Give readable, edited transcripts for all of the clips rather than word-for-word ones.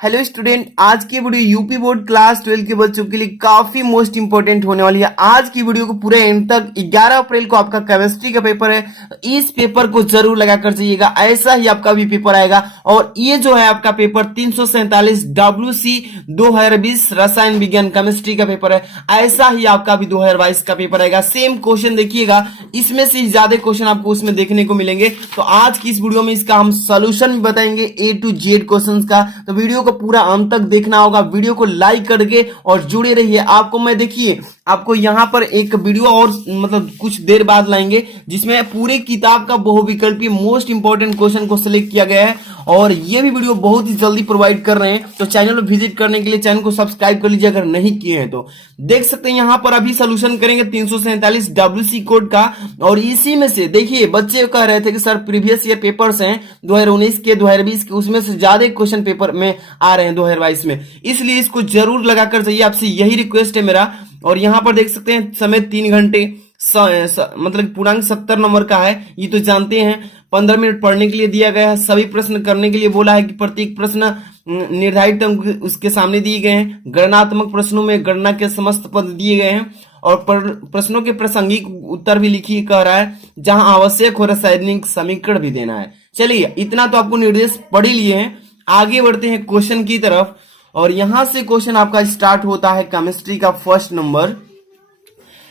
Hello student, आज की video UP board class 12 के बच्चों के लिए काफी मोस्ट इंपोर्टेंट होने वाली है। आज की वीडियो को पूरे एंड तक 11 अप्रैल को आपका केमिस्ट्री का पेपर है। इस पेपर को जरूर लगाकर जाइएगा, ऐसा ही आपका भी पेपर आएगा। और ये जो है आपका पेपर 347 WC 2020 रसायन विज्ञान केमिस्ट्री का पेपर है, ऐसा ही आपका भी 2022 का पेपर आएगा। सेम क्वेश्चन देखिएगा, इसमें से ज्यादा क्वेश्चन आपको उसमें देखने को मिलेंगे। तो आज की इस वीडियो में इसका हम सोल्यूशन भी बताएंगे A to Z क्वेश्चंस का। तो वीडियो को पूरा अंत तक देखना होगा, वीडियो को लाइक करके और जुड़े रहिए। आपको मैं देखिए आपको यहां पर एक वीडियो और मतलब कुछ देर बाद लाएंगे जिसमें पूरे किताब का बहुविकल्पी मोस्ट इंपोर्टेंट क्वेश्चन को सिलेक्ट किया गया है, और ये भी वीडियो बहुत ही जल्दी प्रोवाइड कर रहे हैं। तो चैनल को विजिट करने के लिए चैनल को सब्सक्राइब कर लीजिए अगर नहीं किए हैं तो। देख सकते हैं यहां पर अभी सोल्यूशन करेंगे 347 WC कोड का। और इसी में से देखिए बच्चे कह रहे थे कि सर प्रीवियस ईयर पेपर्स हैं 2019 के 2020 के, उसमें से ज्यादा क्वेश्चन पेपर में आ रहे हैं 2022 में, इसलिए इसको जरूर लगाकर जाइए, आपसे यही रिक्वेस्ट है मेरा। और यहां पर देख सकते हैं समय 3 घंटे मतलब पूर्णांक 70 नंबर का है, ये तो जानते हैं। 15 मिनट पढ़ने के लिए दिया गया है, सभी प्रश्न करने के लिए बोला है कि प्रत्येक प्रश्न निर्धारित अंक उसके सामने दिए गए हैं। गणनात्मक प्रश्नों में गणना के समस्त पद दिए गए हैं, और प्रश्नों के प्रासंगिक उत्तर भी लिखिए कह रहा है, जहां आवश्यक हो रासायनिक समीकरण भी देना है। चलिए इतना तो आपको निर्देश पढ़ ही लिए हैं, आगे बढ़ते हैं क्वेश्चन की तरफ। और यहां से क्वेश्चन आपका स्टार्ट होता है केमिस्ट्री का फर्स्ट नंबर,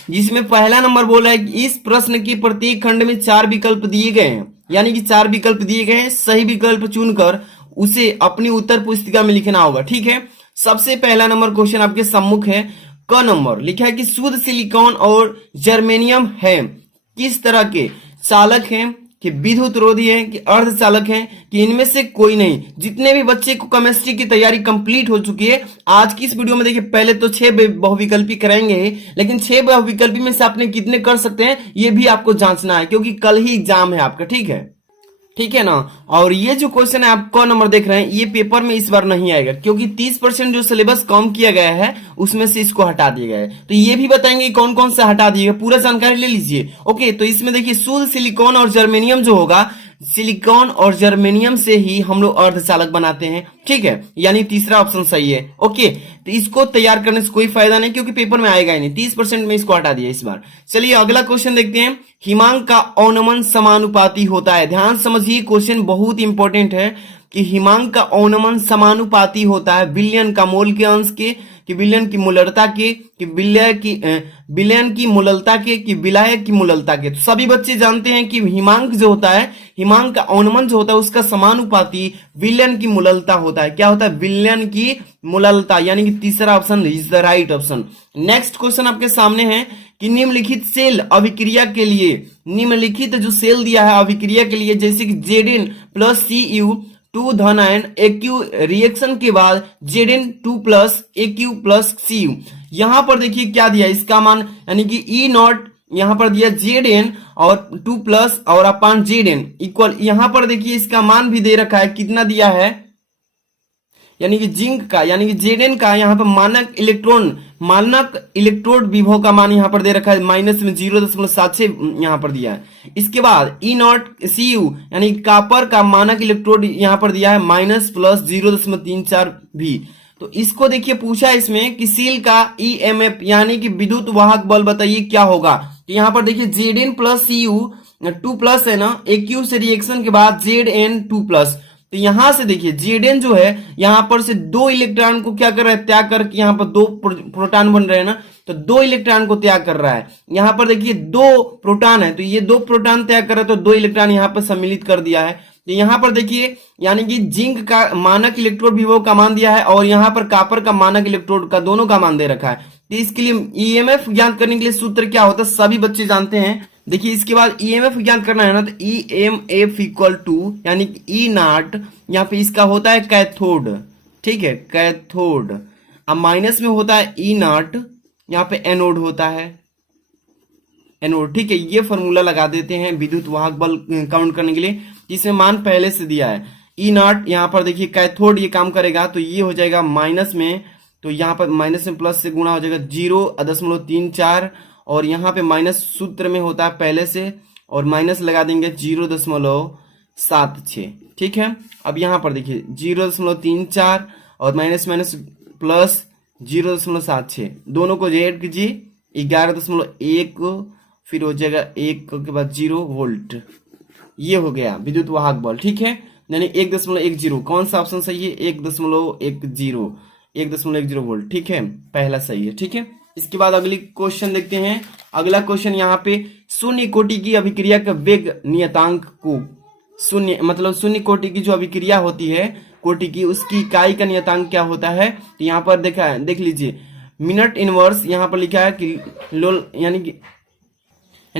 जिसमें पहला नंबर बोला है कि इस प्रश्न के प्रत्येक खंड में 4 विकल्प दिए गए हैं, यानी कि 4 विकल्प दिए गए हैं, सही विकल्प चुनकर उसे अपनी उत्तर पुस्तिका में लिखना होगा। ठीक है, सबसे पहला नंबर क्वेश्चन आपके सम्मुख है। क नंबर लिखा है कि शुद्ध सिलिकॉन और जर्मेनियम है किस तरह के चालक हैं, कि विद्युत रोधी है, कि अर्धचालक है, कि इनमें से कोई नहीं। जितने भी बच्चे को केमिस्ट्री की तैयारी कंप्लीट हो चुकी है, आज की इस वीडियो में देखिए पहले तो 6 बहुविकल्पी कराएंगे ही, लेकिन 6 बहुविकल्पी में से आपने कितने कर सकते हैं ये भी आपको जांचना है, क्योंकि कल ही एग्जाम है आपका। ठीक है ना। और ये जो क्वेश्चन है आप क नंबर देख रहे हैं, ये पेपर में इस बार नहीं आएगा, क्योंकि 30% जो सिलेबस कम किया गया है उसमें से इसको हटा दिया गया है। तो ये भी बताएंगे कौन कौन सा हटा दिएगा, पूरा जानकारी ले लीजिए। ओके, तो इसमें देखिए शुद्ध सिलिकॉन और जर्मेनियम जो होगा, सिलिकॉन और जर्मेनियम से ही हम लोग अर्धचालक बनाते हैं। ठीक है, यानी तीसरा ऑप्शन सही है। ओके, तो इसको तैयार करने से कोई फायदा नहीं, क्योंकि पेपर में आएगा ही नहीं, 30% में इसको हटा दिया इस बार। चलिए अगला क्वेश्चन देखते हैं। हिमांक का अवनमन समानुपाती होता है। ध्यान समझिए, क्वेश्चन बहुत इंपॉर्टेंट है कि हिमांक का अवनमन समानुपाती होता है विलयन का मोल के अंश के, कि विलयन की मूलरता के, कि विलयन की मूललता के, कि विलाय की मूललता के। तो सभी बच्चे जानते हैं कि हिमांक जो होता है, हिमांक का अवनमन जो होता है उसका समानुपाती विलयन की मूललता होता है। क्या होता है? विलयन की मूललता, यानी कि तीसरा option is the right option. Next question आपके सामने है कि निम्नलिखित सेल अभिक्रिया के लिए, निम्नलिखित जो सेल दिया है अभिक्रिया के लिए, जैसे कि Zn प्लस Cu 2 धन आयन Aq रिएक्शन के बाद Zn 2 plus Aq plus Cu। यहां पर देखिए क्या दिया इसका मान, यानी कि E0 यहां पर दिया Zn और 2 प्लस और अपान Zn इक्वल, यहां पर देखिए इसका मान भी दे रखा है, कितना दिया है, यानी कि जिंक का, यानी कि Zn का यहाँ पर मानक इलेक्ट्रोड विभव का मान यहाँ पर दे रखा है माइनस में 0.76 यहाँ पर दिया है। इसके बाद E0 Cu यानी कॉपर का मानक इलेक्ट्रोड यहाँ पर दिया है माइनस प्लस 0.34 भी। तो इसको देखिए पूछा है इसमें कि सील का EMF यानी कि विद्युत वाहक बल बताइए क्या होगा। तो यहाँ पर देखिए Zn प्लस Cu 2 प्लस है ना, Aq से रिएक्शन के बाद Zn 2 प्लस। तो यहां से देखिए Zn जो है यहां पर से 2 इलेक्ट्रॉन को क्या कर रहा है, त्याग करके यहां पर 2 प्रोटॉन बन रहे हैं ना, तो 2 इलेक्ट्रॉन को त्याग कर रहा है। यहां पर देखिए 2 प्रोटॉन है, तो ये 2 प्रोटॉन त्याग कर रहा है, तो 2 इलेक्ट्रॉन यहां पर सम्मिलित कर दिया है। तो यहां पर देखिए यानी कि जिंक का मानक इलेक्ट्रोड विभव का मान दिया है, और यहां पर कॉपर का मानक इलेक्ट्रोड का दोनों का मान दे रखा है। तो इसके लिए ईएमएफ ज्ञात करने के लिए सूत्र क्या होता है सभी बच्चे जानते हैं। देखिए इसके बाद ईएमएफ ज्ञात करना है ना, तो ईएमएफ इक्वल टू यानी कि E0 यहाँ पे इसका होता है कैथोड। ठीक है, कैथोड। अब माइनस में होता है E0, यहाँ पे एनोड होता है, एनोड। ठीक है, ये फॉर्मूला लगा देते हैं विद्युत वाहक बल काउंट करने के लिए, जिसमें मान पहले से दिया है। E0 यहाँ पर देखिए कैथोड ये काम करेगा, तो ये हो जाएगा माइनस में, तो यहाँ पर माइनस में प्लस से गुणा हो जाएगा 0.34, और यहाँ पे माइनस सूत्र में होता है पहले से, और माइनस लगा देंगे 0.76। ठीक है, अब यहाँ पर देखिए 0.34 और माइनस माइनस प्लस 0.76, दोनों को ऐड कीजिए 11.1, फिर हो जाएगा 1 के बाद 0 वोल्ट। ये हो गया विद्युत वाहक बल, ठीक है। यानी 1.10, कौन सा ऑप्शन सही है? 1.10 वोल्ट, ठीक है, पहला सही है, ठीक है। इसके बाद अगली क्वेश्चन देखते हैं। अगला क्वेश्चन यहाँ पे शून्य कोटि की अभिक्रिया का वेग नियतांक को, शून्य मतलब शून्य कोटि की जो अभिक्रिया होती है कोटि की, उसकी इकाई का नियतांक क्या होता है? तो यहाँ पर देखा है, देख लीजिए मिनट इनवर्स यहाँ पर लिखा है कि लोल यानी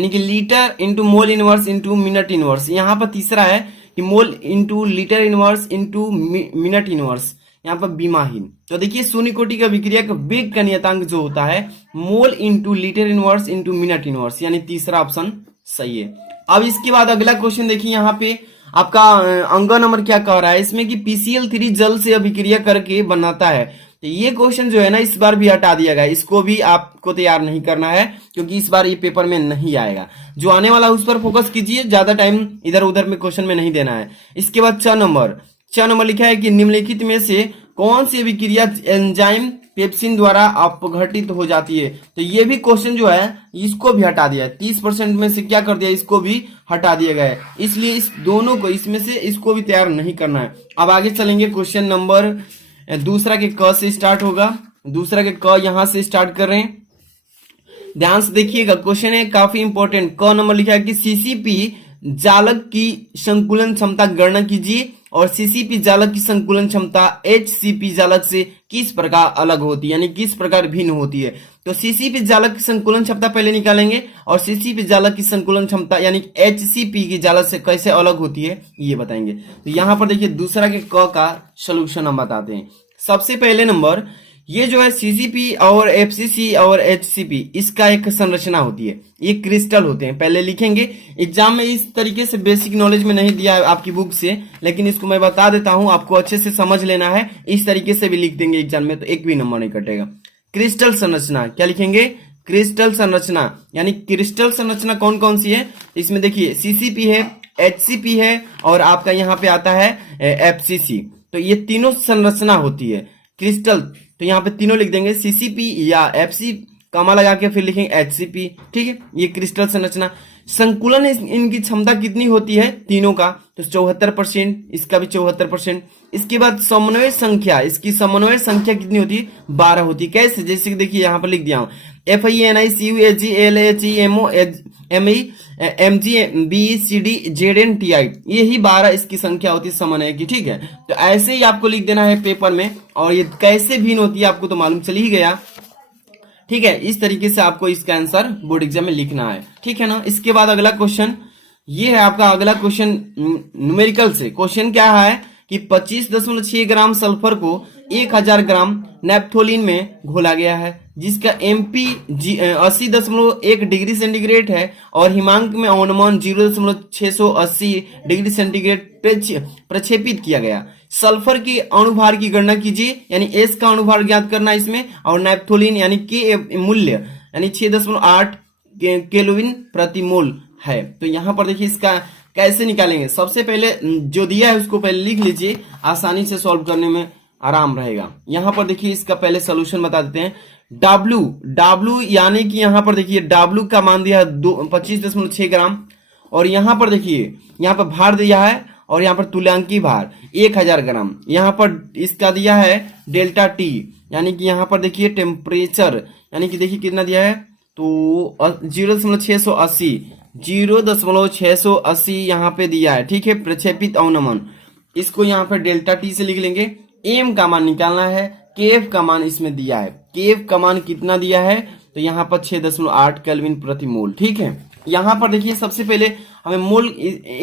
कि litre into mole inverse into minute inverse. यहाँ पर तीसरा है कि mole into litre inverse into minute inverse, यहाँ पर बीमाहीन। तो देखिए शून्य कोटि का अभिक्रिया का वेग का नियतांक जो होता है mole into litre inverse into minute inverse, यानी तीसरा ऑप्शन सही है। अब इसके बाद अगला क्वेश्चन देखिए, यहाँ पे आपका अंक नंबर क्या कह रहा है इसमें कि PCl3 जल से अभिक्रिया करके बनाता है। तो ये क्वेश्चन जो है ना इस बार भी हटा दिया गया, इसको भी आपको तैयार नहीं करना है क्योंकि इस बार ये पेपर में नहीं आएगा। जो आने वाला उस पर फोकस कीजिए, ज्यादा टाइम इधर उधर में क्वेश्चन में नहीं देना है। इसके बाद 6 नंबर लिखा है कि निम्नलिखित में से कौन सी अभिक्रिया एंजाइम पेप्सिन द्वारा अपघटित हो जाती है। तो ये भी क्वेश्चन जो है इसको भी हटा दिया है, 30% में से क्या कर दिया, इसको भी हटा दिया गया है। इसलिए इस दोनों को इसमें से इसको भी तैयार नहीं करना है। अब आगे चलेंगे, क्वेश्चन नंबर दूसरा के क से स्टार्ट होगा। दूसरा के क यहां से स्टार्ट कर रहे हैं, ध्यान से देखिएगा। क्वेश्चन है काफी इंपॉर्टेंट। क नंबर लिखा है कि सीसीपी जालक की संकुलन क्षमता गणना कीजिए और सीसीपी जालक की संकुलन क्षमता एचसीपी जालक से किस प्रकार अलग होती है, यानी किस प्रकार भिन्न होती है। तो सीसीपी जालक की संकुलन क्षमता पहले निकालेंगे और सीसीपी जालक की संकुलन क्षमता यानी एचसीपी की जालक से कैसे अलग होती है ये बताएंगे। तो यहां पर देखिए दूसरा के क का सोल्यूशन हम बताते हैं। सबसे पहले नंबर, ये जो है सीसीपी और एफसीसी और एचसीपी, इसका एक संरचना होती है, ये क्रिस्टल होते हैं। पहले लिखेंगे, एग्जाम में इस तरीके से बेसिक नॉलेज में नहीं दिया है आपकी बुक से, लेकिन इसको मैं बता देता हूं, आपको अच्छे से समझ लेना है। इस तरीके से भी लिख देंगे एग्जाम में तो एक भी नंबर नहीं कटेगा। क्रिस्टल संरचना क्या लिखेंगे? क्रिस्टल संरचना, यानी क्रिस्टल संरचना कौन कौन सी है? इसमें देखिए सीसीपी है, एचसीपी है और आपका यहाँ पे आता है एफसीसी। तो ये तीनों संरचना होती है क्रिस्टल। तो यहाँ पे तीनों लिख देंगे, सीसीपी या एफसी कमा लगा के फिर लिखेंगे एचसीपी, ठीक है। ये क्रिस्टल संरचना। संकुलन इनकी क्षमता कितनी होती है तीनों का? तो 74%, इसका भी 74%। इसके बाद समन्वय संख्या, इसकी समन्वय संख्या कितनी होती है? 12 होती है। कैसे? जैसे कि देखिए यहाँ पर लिख दिया हूँ, FINICUAGLHEMOMGBCDZNTI, यही 12 इसकी संख्या होती है समन्वय की, ठीक है। तो ऐसे ही आपको लिख देना है पेपर में, और ये कैसे भिन्न होती है आपको तो मालूम चल ही गया, ठीक है। इस तरीके से आपको इसका आंसर बोर्ड एग्जाम में लिखना है, ठीक है ना। इसके बाद अगला क्वेश्चन ये है आपका अगला क्वेश्चन न्यूमेरिकल से। क्वेश्चन क्या है कि 25.6 ग्राम सल्फर को 1000 ग्राम नेप्थोलिन में घोला गया है, जिसका MP 80.1 डिग्री सेंटीग्रेड है और हिमांक में अनुमान 0.680 डिग्री सेंटीग्रेड प्रक्षेपित किया गया। सल्फर की अणुभार की गणना कीजिए, यानी S का अणुभार ज्ञात करना इसमें, और नेप्थोलिन यानी के मूल्य यानी 6.8 केल्विन प्रति मोल है। तो यहां पर देखिए इसका कैसे निकालेंगे। सबसे पहले जो दिया है उसको पहले लिख लीजिए, आसानी से सॉल्व करने में आराम रहेगा। यहां पर देखिए इसका पहले सोल्यूशन बता देते हैं। W यानी कि यहां पर देखिए W का मान दिया है 25.6 ग्राम, और यहां पर देखिए यहां पर भार दिया है और यहां पर तुल्यांकी भार 1000 ग्राम। यहां पर इसका दिया है डेल्टा T, यानी कि यहां पर देखिए टेम्परेचर, यानी कि देखिए कितना दिया है तो 0.680 यहाँ पे दिया है, ठीक है। प्रक्षेपित अवनमन, इसको यहाँ पे डेल्टा T से लिख लेंगे। M का मान निकालना है, KF का मान इसमें दिया है। KF का मान कितना दिया है तो यहाँ पर 6.8 केल्विन प्रति मोल, ठीक है। यहाँ पर देखिए सबसे पहले हमें मोल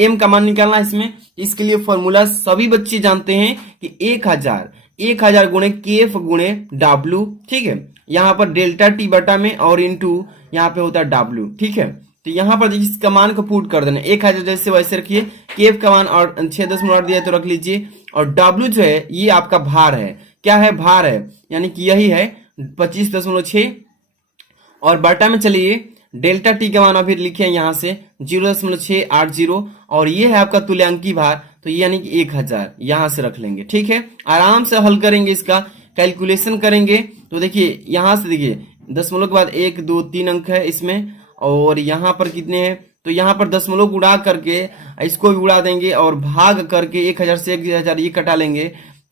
M का मान निकालना है इसमें। इसके लिए फॉर्मूला सभी बच्चे जानते हैं कि 1000 गुणे KF गुणे W, ठीक है। यहाँ पर डेल्टा T बटा में और इंटू यहाँ पे होता है W, ठीक है। तो यहाँ पर देखिए इसका मान को पुट कर देना, 1000 जैसे वैसे रखिए, KF का मान और 6.8 दिया तो रख लीजिए, और W जो है ये आपका भार है। क्या है? भार है, यानी कि यही है 25.6, और बटा में चलिए डेल्टा T का मान अभी लिखे यहाँ से 0.680, और ये है आपका तुल्यांकी भार। तो ये यानी कि 1000 यहां से रख लेंगे। ठीक है, आराम से हल करेंगे, इसका कैलकुलेशन करेंगे। तो देखिए यहां से देखिए दशमलव के बाद 1 2 3 अंक है इसमें, और यहाँ पर कितने हैं, तो यहाँ पर दशमलव उड़ा करके इसको भी उड़ा देंगे और भाग करके 1000 से 1000 ये कटा लेंगे,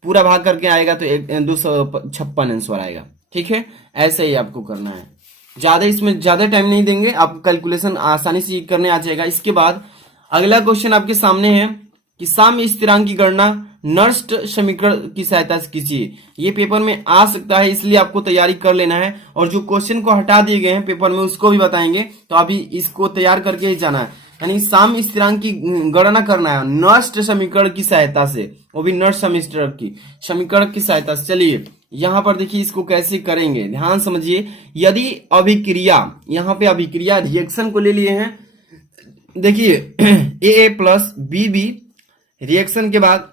पूरा भाग करके आएगा तो 256 आंसर आएगा। ठीक है, ऐसे ही आपको करना है, ज्यादा इसमें ज्यादा टाइम नहीं देंगे, आप कैलकुलेशन आसानी से करने आ जाएगा। इसके बाद अगला क्वेश्चन आपके सामने है कि साम्य स्थिरांक की गणना नर्स्ट समीकरण की सहायता से कीजिए। ये पेपर में आ सकता है, इसलिए आपको तैयारी कर लेना है, और जो क्वेश्चन को हटा दिए गए हैं पेपर में उसको भी बताएंगे, तो अभी इसको तैयार करके ही जाना है। यानी साम्य स्थिरांक की गणना करना है नर्स्ट समीकरण की सहायता से, वो भी नर्स्ट समीकरण की सहायता से। चलिए यहां पर देखिए इसको कैसे करेंगे, ध्यान समझिए। यदि अभिक्रिया, यहाँ पे अभिक्रिया रिएक्शन को ले लिए हैं, देखिए ए प्लस बी बी रिएक्शन के बाद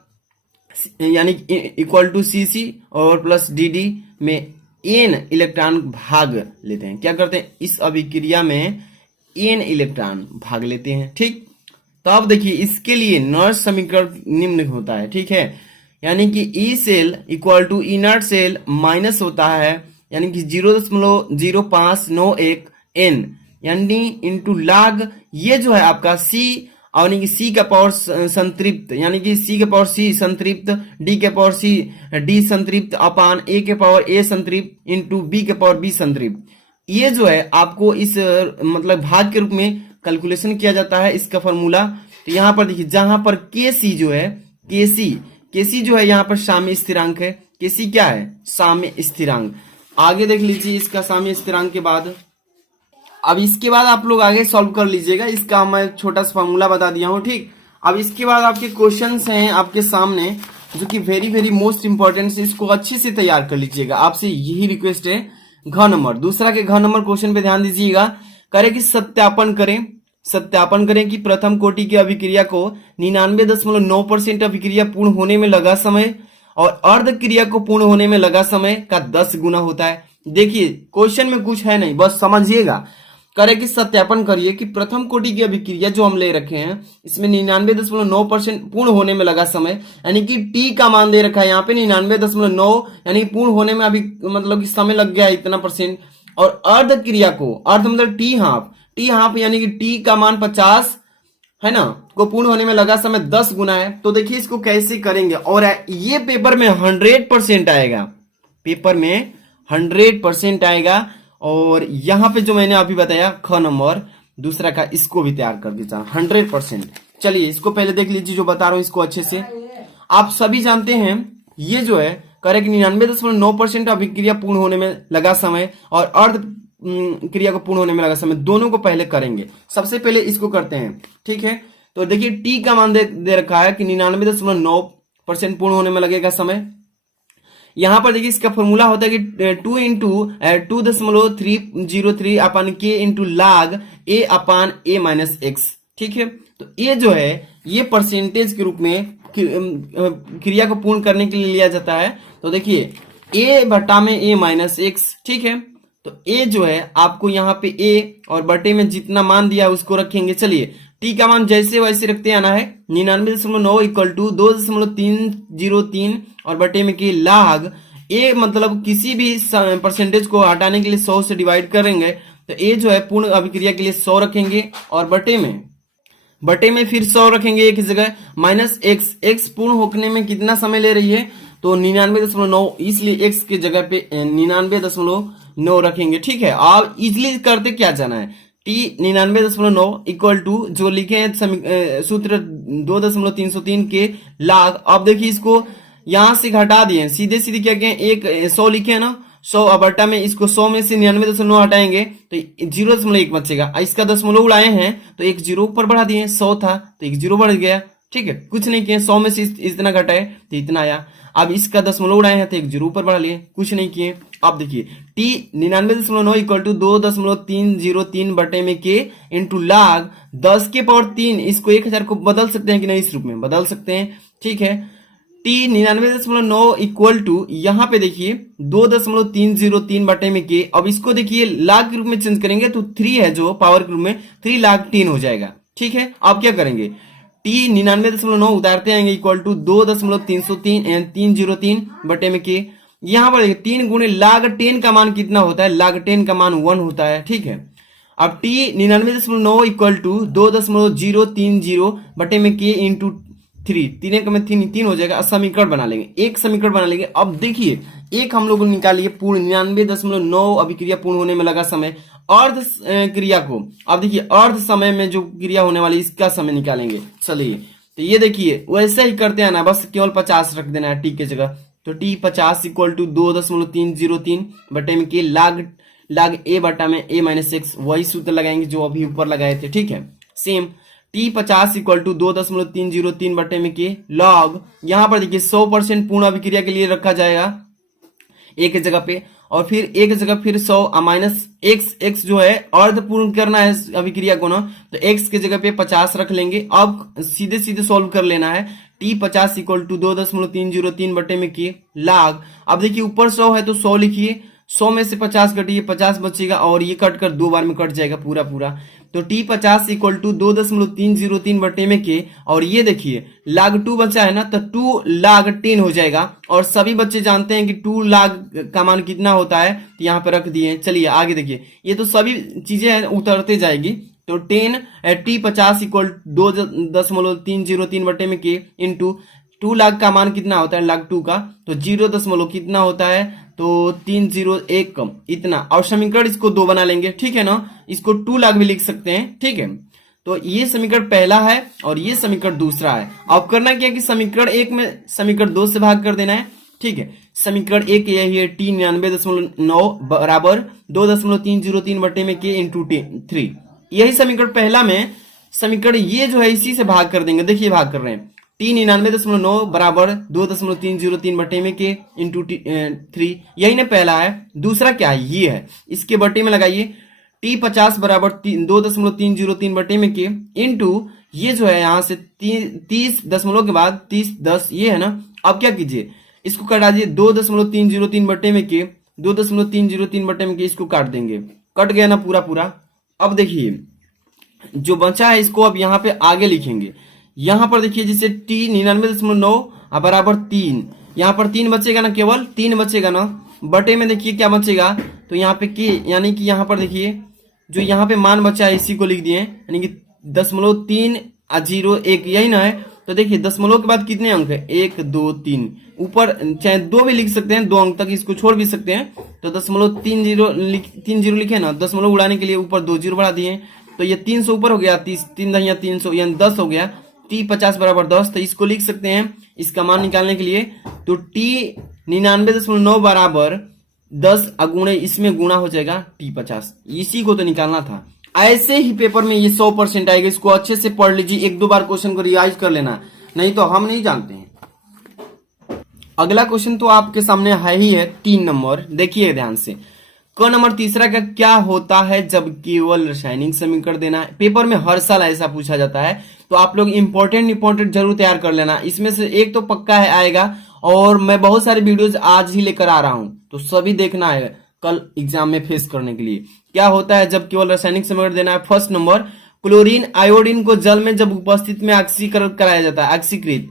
यानी इक्वल टू सी सी और प्लस डी डी में एन इलेक्ट्रॉन भाग लेते हैं। क्या करते हैं, इस अभिक्रिया में एन इलेक्ट्रॉन भाग लेते हैं। ठीक, तो अब देखिए इसके लिए नर्स समीकरण निम्न होता है। ठीक है, यानी कि E cell equal to inert cell minus होता है यानी कि 0.0591 एन यानी इंटू लाग, ये जो है आपका सी यानी कि सी का पावर संतृप्त, यानी कि सी के पावर सी संतृप्त, डी के पावर सी डी संतृप्त अपान ए के पावर ए संतृप्त इंटू बी के पावर बी संतृप्त। ये जो है आपको इस मतलब भाग के रूप में कैलकुलेशन किया जाता है, इसका फॉर्मूला। तो यहाँ पर देखिए जहां पर के सी जो है, के सी जो है यहाँ पर साम्य स्थिरांक है। के सी क्या है, साम्य स्थिरांक। आगे देख लीजिए इसका साम्य स्थिरांक के बाद, अब इसके बाद आप लोग आगे सॉल्व कर लीजिएगा, इसका मैं छोटा सा फॉर्मूला बता दिया हूं। ठीक, अब इसके बाद आपके क्वेश्चंस हैं आपके सामने जो कि वेरी वेरी मोस्ट इंपॉर्टेंट है, इसको अच्छे से तैयार कर लीजिएगा, आपसे यही रिक्वेस्ट है। घ नंबर, दूसरा के घ नंबर क्वेश्चन पे ध्यान दीजिएगा। करें कि सत्यापन करें कि प्रथम कोटि की अभिक्रिया को 99.9% अभिक्रिया पूर्ण होने में लगा समय और अर्ध क्रिया को पूर्ण होने में लगा समय का 10 गुना होता है। देखिए क्वेश्चन में कुछ है नहीं, बस समझिएगा। करें कि सत्यापन करिए कि प्रथम कोटि की अभिक्रिया जो हम ले रखे हैं इसमें 99.9% पूर्ण होने में लगा समय, यानी कि टी का मान दे रखा है यहाँ पे 99.9, यानी पूर्ण होने में अभी मतलब कि समय लग गया इतना %। और अर्ध क्रिया को, अर्ध मतलब टी हाफ यानी कि टी का मान 50 है ना, को पूर्ण होने में लगा समय 10 गुना है। तो देखिए इसको कैसे करेंगे, और ये पेपर में 100% आएगा, पेपर में 100% आएगा। और यहां पे जो मैंने अभी बताया ख नंबर दूसरा का, इसको भी तैयार कर दीजिए 100%। चलिए इसको पहले देख लीजिए, जो बता रहा हूं इसको अच्छे से। आप सभी जानते हैं ये जो है करेक्ट 99.9% अभिक्रिया पूर्ण होने में लगा समय और अर्ध क्रिया को पूर्ण होने में लगा समय, दोनों को पहले करेंगे। सबसे पहले इसको करते हैं। ठीक है, तो देखिए टी का मान दे रखा है कि 99.9% पूर्ण होने में लगेगा समय। यहां पर देखिए इसका फॉर्मूला होता है कि 2 इंटू 2.303 अपान के इंटू लाग ए अपान ए माइनस एक्स। ठीक है, तो ये जो है ये परसेंटेज के रूप में क्रिया को पूर्ण करने के लिए लिया जाता है। तो देखिए ए बटा में ए माइनस एक्स। ठीक है, तो ए जो है आपको यहाँ पे ए और बटे में जितना मान दिया है उसको रखेंगे। चलिए टी का मान जैसे वैसे रखते आना है, 99.9 इक्वल टू 2.303 और बटे में के लाग ए, मतलब किसी भी परसेंटेज को हटाने के लिए 100 से डिवाइड करेंगे, तो ए जो है पूर्ण अभिक्रिया के लिए 100 रखेंगे और बटे में फिर 100 रखेंगे एक जगह, माइनस एक्स पूर्ण होने में कितना समय ले रही है, तो 99.9, इसलिए एक्स की जगह पे 99.9 रखेंगे। ठीक है, आप इजिली करते क्या जाना है, टी 99.9 इक्वल टू जो लिखे हैं सूत्र 2.303 के लाग। अब देखिए इसको यहां से घटा दिए, सीधे क्या किए, एक 100 लिखे है ना, 100 बटा में इसको 100 में से 99.9 हटाएंगे तो 0.1 बचेगा। इसका दशमलव उड़ाए हैं तो एक 0 ऊपर बढ़ा दिए, 100 था तो एक 0 बढ़ गया। ठीक है, कुछ नहीं किए, 100 में से इतना घटाए तो इतना आया। अब इसका दशमलव उड़ाए हैं तो एक 0 ऊपर बढ़ा लिए, कुछ नहीं किए। अब देखिए टी 99.9 इक्वल टू 2.303 बटे में के इंटू लाग 10 के पावर 3, इसको 1000 को बदल सकते हैं कि नहीं, इस रूप में बदल सकते हैं। ठीक है, टी 99.9 इक्वल टू यहाँ पे देखिए 2.303 बटे में के। अब इसको देखिए लाग के रूप में चेंज करेंगे तो 3 है जो पावर के रूप में 3 लाग 3 हो जाएगा। ठीक है, अब क्या करेंगे, टी 99.9 उतारते आएंगे इक्वल टू 2.303 बटे में के। यहाँ पर देखिए 3 गुणे log 10 का मान कितना होता है, log 10 का मान 1 होता है, ठीक है। अब टी 99.9 इक्वल टू 2.030 बटे में के इंटू 3, 3 में 3 हो जाएगा। समीकरण बना लेंगे, एक समीकरण बना लेंगे। अब देखिए एक हम लोग निकालिए पूर्ण 99.9 अभिक्रिया पूर्ण होने में लगा समय, अर्ध क्रिया को। अब देखिए अर्ध समय में जो क्रिया होने वाली इसका समय निकालेंगे। चलिए तो ये देखिए वैसे ही करते हैं ना, बस केवल 50 रख देना है टी की जगह। तो टी 50 इक्वल टू 2.303 बटे में के लाग ए बटा में ए माइनस एक्स, वही सूत्र लगाएंगे जो अभी ऊपर लगाए थे, ठीक है। सेम टी 50 इक्वल टू 2.303 बटे में के लॉग, यहां पर देखिए 100% पूर्ण अभिक्रिया के लिए रखा जाएगा एक जगह पे, और फिर एक जगह फिर 100 माइनस एक्स जो है अर्ध पूर्ण करना है अभिक्रिया को ना, तो एक्स के जगह पे 50 रख लेंगे। अब सीधे सीधे सॉल्व कर लेना है। टी 50 इक्वल टू 2.303 बटे में के लाग, अब देखिए ऊपर 100 है तो 100 लिखिए, 100 में से 50 कटिए, 50 बचेगा और ये कट कर 2 बार में कट जाएगा पूरा पूरा। तो टी 50 इक्वल टू 2.303 बटे में के, और ये देखिए लाग 2 बचा है ना, तो 2 लाग 10 हो जाएगा। और सभी बच्चे जानते हैं कि 2 लाग का मान कितना होता है, तो यहाँ पे रख दिए। चलिए आगे देखिए, ये तो सभी चीजें उतरते जाएगी। तो 10 टी 50 इक्वल 2.303 बटे में के इंटू 2 लाख का मान कितना होता है, लाख 2 का, तो 0 कितना होता है, तो 301 कम इतना। और समीकरण इसको 2 बना लेंगे, ठीक है ना, इसको 2 लाख भी लिख सकते हैं, ठीक है। तो ये समीकरण पहला है और ये समीकरण दूसरा है। अब करना क्या कि समीकरण 1 में समीकरण 2 से भाग कर देना है, ठीक है। समीकरण 1 यही है, टी 99.9 बराबर 2.303 बटे में के इंटू 3। यही समीकरण पहला में समीकरण ये जो है इसी से भाग कर देंगे। देखिए भाग कर रहे हैं, टी 99.9 बराबर 2.303 बटे में के इंटू 3, यही ना पहला है। दूसरा क्या है, ये है, इसके बटे में लगाइए। टी 50 बराबर 2.303 बटे में के इंटू ये जो है यहाँ से 30 दशमलव के बाद 30 10 ये है ना। अब क्या कीजिए, इसको कटा दीजिए 2.303 बटे में के, 2.303 बटे में के, इसको काट देंगे, कट गया ना पूरा पूरा। अब देखिए जो बचा है इसको अब यहाँ पे आगे लिखेंगे। यहाँ पर देखिए जैसे टी 99.9 बराबर 3, यहाँ पर 3 बचेगा ना, केवल 3 बचेगा ना, बटे में देखिए क्या बचेगा, तो यहाँ पे के, यानी कि यहाँ पर देखिए जो यहाँ पे मान बचा है इसी को लिख दिए, यानी कि 0.301 यही ना है। तो देखिए दशमलव के बाद कितने अंक है, 1 2 3, ऊपर चाहे 2 भी लिख सकते हैं, 2 अंक तक इसको छोड़ भी सकते हैं। तो 0.30 लिखे ना, दशमलव उड़ाने के लिए ऊपर 2 जीरो बढ़ा दिए, तो ये 300 ऊपर हो गया, 3 दहिया 300 यानी 10 हो गया। टी 50 बराबर 10, तो इसको लिख सकते हैं इसका मान निकालने के लिए। तो टी 99.9 बराबर 10 अगुणे इसमें गुणा हो जाएगा टी 50, इसी को तो निकालना था। ऐसे ही पेपर में ये 100% आएगा, इसको अच्छे से पढ़ लीजिए, 1-2 बार क्वेश्चन को रिवाइज कर लेना, नहीं तो हम नहीं जानते हैं। अगला क्वेश्चन तो आपके सामने है ही है, 3 नंबर, देखिए ध्यान से। क नंबर तीसरा का क्या होता है जब केवल रासायनिक समीकरण देना है। पेपर में हर साल ऐसा पूछा जाता है, तो आप लोग इंपॉर्टेंट जरूर तैयार कर लेना। इसमें से एक तो पक्का है आएगा, और मैं बहुत सारे वीडियोज आज ही लेकर आ रहा हूं, तो सभी देखना है कल एग्जाम में फेस करने के लिए। क्या होता है जब केवल रासायनिक समीकरण देना है। फर्स्ट नंबर, क्लोरीन आयोडीन को जल में जब उपस्थित में ऑक्सीकृत कराया जाता है, ऑक्सीकृत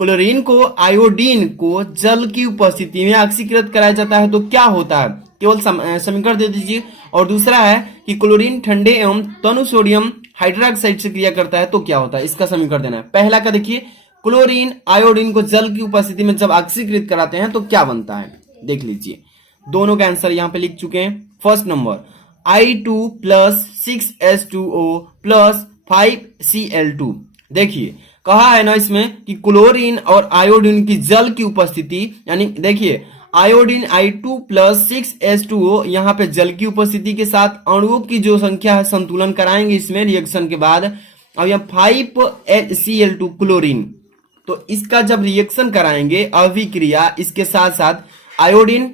क्लोरीन को आयोडीन को जल की उपस्थिति में ऑक्सीकृत कराया जाता है, तो क्या होता है, केवल समीकरण दे दीजिए। और दूसरा है कि क्लोरीन ठंडे एवं तनु सोडियम हाइड्रोक्साइड से क्रिया करता है, तो क्या होता है, इसका समीकरण देना है। पहला का देखिए, क्लोरीन आयोडीन को जल की उपस्थिति में जब ऑक्सीकृत कराते हैं तो क्या बनता है, देख लीजिए। दोनों का आंसर यहाँ पे लिख चुके हैं। First number I2 plus 6H2O plus 5Cl2। देखिए कहा है ना इसमें कि क्लोरीन और आयोडीन की जल की उपस्थिति, यानी देखिए आयोडीन I2 प्लस 6H2O यहाँ पे जल की उपस्थिति के साथ अणुओं की जो संख्या है संतुलन कराएंगे इसमें रिएक्शन के बाद। अब यहाँ 5Cl2 क्लोरीन, तो इसका जब रिएक्शन कराएंगे अभिक्रिया, इसके साथ साथ आयोडीन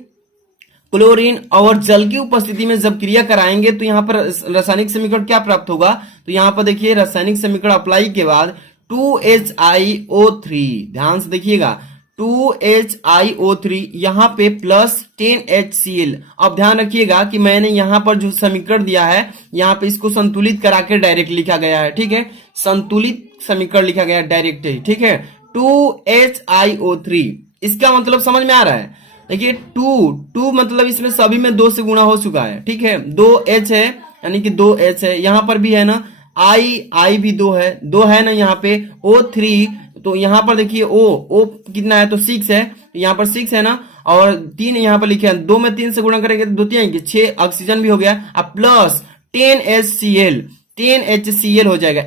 क्लोरीन और जल की उपस्थिति में जब क्रिया कराएंगे, तो यहाँ पर रासायनिक समीकरण क्या प्राप्त होगा, तो यहाँ पर देखिए रासायनिक समीकरण अप्लाई के बाद 2HiO3, ध्यान से देखिएगा 2HiO3 यहाँ पे प्लस 10HCl। अब ध्यान रखिएगा कि मैंने यहाँ पर जो समीकरण दिया है यहाँ पे इसको संतुलित करा के डायरेक्ट लिखा गया है, ठीक है। संतुलित समीकरण लिखा गया डायरेक्ट ही, ठीक है। 2HiO3, इसका मतलब समझ में आ रहा है। देखिए टू मतलब इसमें सभी में 2 से गुणा हो चुका है, ठीक है। 2H है यानी कि 2H है, यहां पर भी है ना। आई भी 2 है ना यहाँ पे। O3, तो यहाँ पर देखिए ओ कितना है, तो 6 है, यहाँ पर 6 है ना। और 3 यहाँ पर लिखे हैं, 2 में 3 से गुणा करेंगे तो 2 3 6 ऑक्सीजन भी हो गया। अब प्लस 10HCl हो जाएगा।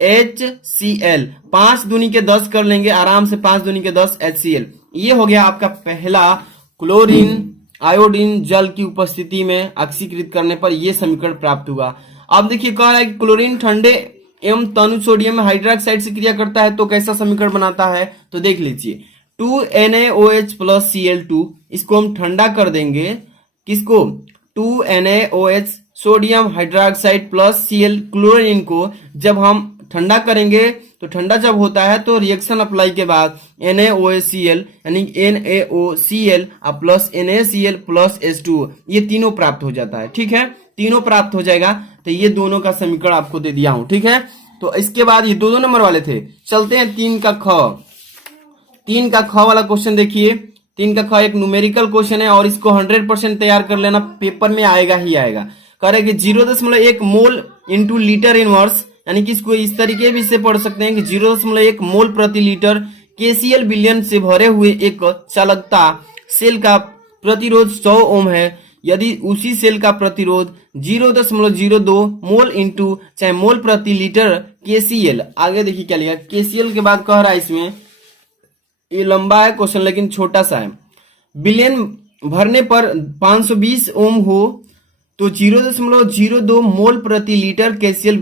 HCl 5 दूनी के 10 कर लेंगे आराम से, 5 दूनी के 10 HCl। ये हो गया आपका पहला क्लोरीन आयोडीन जल की उपस्थिति में ऑक्सीकृत करने पर यह समीकरण प्राप्त हुआ। अब देखिए कह रहा है कि क्लोरीन ठंडे एवं तनु सोडियम हाइड्रोक्साइड से क्रिया करता है तो कैसा समीकरण बनाता है, तो देख लीजिए। 2NaOH प्लस Cl2, इसको हम ठंडा कर देंगे। किसको? 2NaOH sodium hydroxide plus Cl chlorine को जब हम ठंडा करेंगे तो ठंडा जब होता है तो रिएक्शन अप्लाई के बाद NaOHCl यानी NaOCl plus NaCl plus H2 ये तीनों प्राप्त हो जाता है, ठीक है। तीनों प्राप्त हो जाएगा तो ये दोनों का समीकरण आपको दे दिया हूं, ठीक है। तो इसके बाद ये 2 नंबर वाले थे। चलते हैं 3 का ख वाला क्वेश्चन देखिए। 3 का ख एक न्यूमेरिकल क्वेश्चन है और इसको 100% तैयार कर लेना, पेपर में आएगा ही आएगा। कह रहे कि 0.1 मोल इंटू लीटर इनवर्स, यानी कि इसको इस तरीके भी से पढ़ सकते हैं कि 0.1 मोल प्रति लीटर KCl विलयन से भरे हुए एक चालकता सेल का प्रतिरोध 100 ओम है। यदि उसी सेल का प्रतिरोध 0.02 मोल इंटू चाहे मोल प्रति लीटर KCl, आगे देखिए क्या लिखा KCl के बाद कह रहा है इसमें, ये लंबा है क्वेश्चन लेकिन छोटा सा है। विलयन भरने पर 520 ओम हो तो 0.02 मोल प्रति लीटर KCl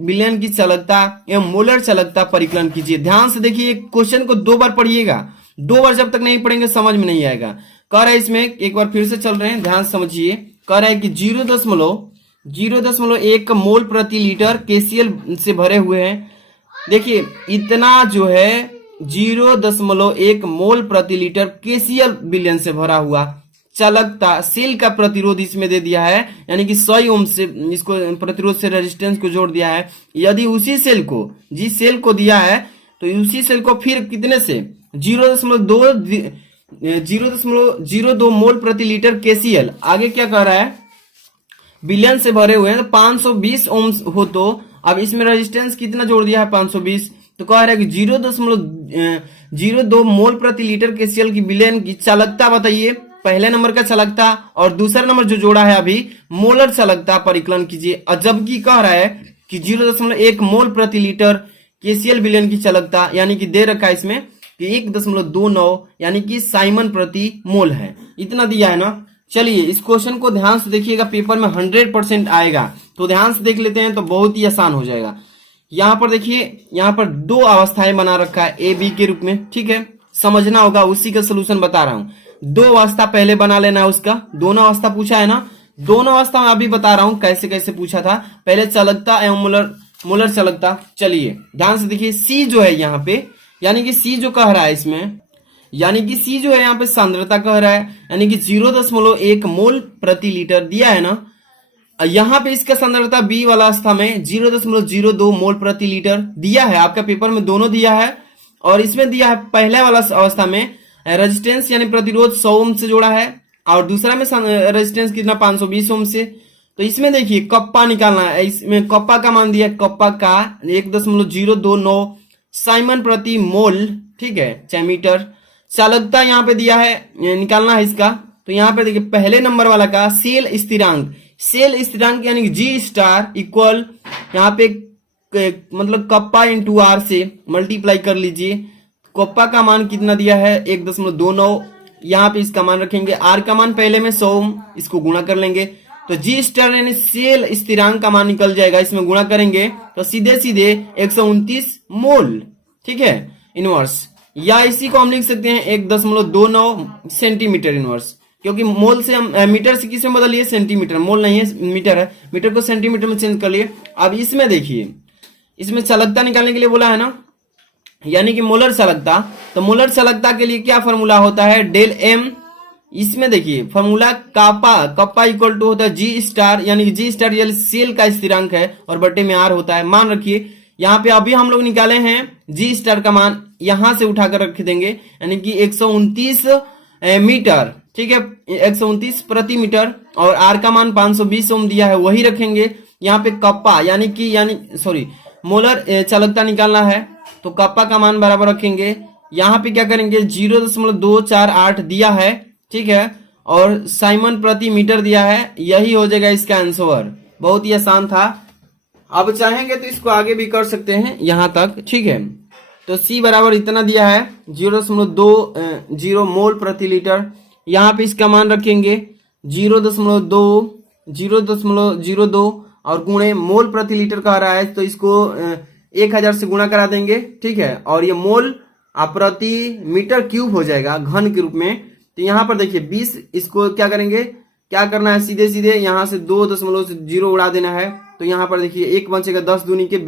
विलयन की चालकता एवं मोलर चालकता परिकलन कीजिए। ध्यान से देखिए क्वेश्चन को 2 बार पढ़िएगा, 2 बार जब तक नहीं पढ़ेंगे समझ में नहीं आएगा। कह रहा है इसमें, एक बार फिर से चल रहे हैं, ध्यान समझिए। कह रहा है कि 0.1 मोल प्रति लीटर KCl से भरे हुए हैं। देखिए इतना जो है 0.1 मोल प्रति लीटर KCl विलयन से भरा हुआ चालकता सेल का प्रतिरोध इसमें दे दिया है, यानी कि 100 ओम से इसको प्रतिरोध से रेजिस्टेंस को जोड़ दिया है। यदि उसी सेल को, जिस सेल को दिया है तो उसी सेल को फिर कितने से 0.02 मोल प्रति लीटर KCl, आगे क्या कह रहा है विलयन से भरे हुए हैं तो 520 ओम हो, तो अब इसमें रेजिस्टेंस कितना जोड़ दिया है 520, तो कह रहा है कि 0.02 मोल प्रति लीटर KCl की विलयन की चालकता बताइए, पहले नंबर का चालकता और दूसरा नंबर जो जोड़ा है अभी मोलर चालकता परिकलन कीजिए। और जबकि कह रहा है कि 0.1 मोल प्रति लीटर KCl विलयन की चालकता, यानी कि दे रखा है इसमें कि 1.29 यानी कि साइमन प्रति मोल है, इतना दिया है ना। चलिए इस क्वेश्चन को ध्यान से देखिएगा, पेपर में 100% आएगा, तो ध्यान से देख लेते हैं तो बहुत ही आसान हो जाएगा। यहाँ पर देखिए, यहाँ पर 2 अवस्थाएं बना रखा है A B के रूप में, ठीक है, समझना होगा, उसी का सोल्यूशन बता रहा हूँ। 2 अवस्था पहले बना लेना है उसका, दोनों अवस्था पूछा है ना, दोनों अवस्था मैं अभी बता रहा हूं कैसे कैसे पूछा था। पहले चालकता एवं मोलर चालकता। चलिए ध्यान से देखिए, C जो है यहाँ पे, यानी कि C जो कह रहा है इसमें, यानी कि C जो है यहाँ पे सांद्रता कह रहा है, यानी कि 0.1 मोल प्रति लीटर दिया है ना। यहाँ पे इसका सांद्रता B वाला अवस्था में 0.02 मोल प्रति लीटर दिया है, आपका पेपर में दोनों दिया है। और इसमें दिया है पहले वाला अवस्था में रेजिस्टेंस यानी प्रतिरोध 100 ओम से जोड़ा है, और दूसरा में रेजिस्टेंस कितना 520 ओम से। तो इसमें देखिए कप्पा निकालना है, इसमें कप्पा का मान दिया है, कप्पा का 1.029 साइमन प्रति मोल, ठीक है, चाहे मीटर। चालकता यहाँ पे दिया है, निकालना है इसका। तो यहाँ पे देखिए पहले नंबर वाला का सेल स्थिरांक यानी कि G स्टार इक्वल यहाँ पे मतलब कप्पा इंटू R से मल्टीप्लाई कर लीजिए। कप्पा का मान कितना दिया है 1.29, यहाँ पे इसका मान रखेंगे, R का मान पहले में 100 ओम, इसको गुणा कर लेंगे तो G स्टार यानी सेल स्थिरांक का मान निकल जाएगा, इसमें गुणा करेंगे तो सीधे 129 मोल, ठीक है, इनवर्स। या इसी को हम लिख सकते हैं 1.29 सेंटीमीटर इनवर्स, क्योंकि मोल से हम मीटर से किसमें बदलिए, सेंटीमीटर, मोल नहीं है मीटर है, मीटर को सेंटीमीटर में चेंज कर लिए। अब इसमें देखिए, इसमें चालकता निकालने के लिए बोला है ना, यानी कि मोलर चालकता। तो मोलर चालकता के लिए क्या फॉर्मूला होता है, डेल एम। इसमें देखिए फॉर्मूला कप्पा इक्वल टू होता है G स्टार, यानी कि G स्टार सेल का स्थिरांक है और बटे में R होता है। मान रखिए यहाँ पे अभी हम लोग निकाले हैं जी स्टार का मान, यहां से उठाकर रख देंगे, यानी कि 129 मीटर, ठीक है, 129 प्रति मीटर। और आर का मान 520 ओम दिया है, वही रखेंगे। यहाँ पे कप्पा यानी सॉरी मोलर चालकता निकालना है, तो कप्पा का मान बराबर रखेंगे। यहाँ पे क्या करेंगे, 0.248 दिया है, ठीक है, और साइमन प्रति मीटर दिया है, यही हो जाएगा इसका आंसर। बहुत ही आसान था। अब चाहेंगे तो इसको आगे भी कर सकते हैं यहाँ तक, ठीक है। तो C बराबर इतना दिया है 0.20 मोल प्रति लीटर। यहाँ पे इसका मान रखेंगे 0.02 और गुणे मोल प्रति लीटर कह रहा है, तो इसको 1000 से गुणा करा देंगे, ठीक है। और ये मोल प्रति मीटर क्यूब हो जाएगा घन के रूप में। तो यहाँ पर देखिए 20, इसको क्या करेंगे, क्या करना है, सीधे सीधे यहाँ से 2.0 उड़ा देना है। तो यहाँ पर देखिए 1 बचेगा, 10 दूनी के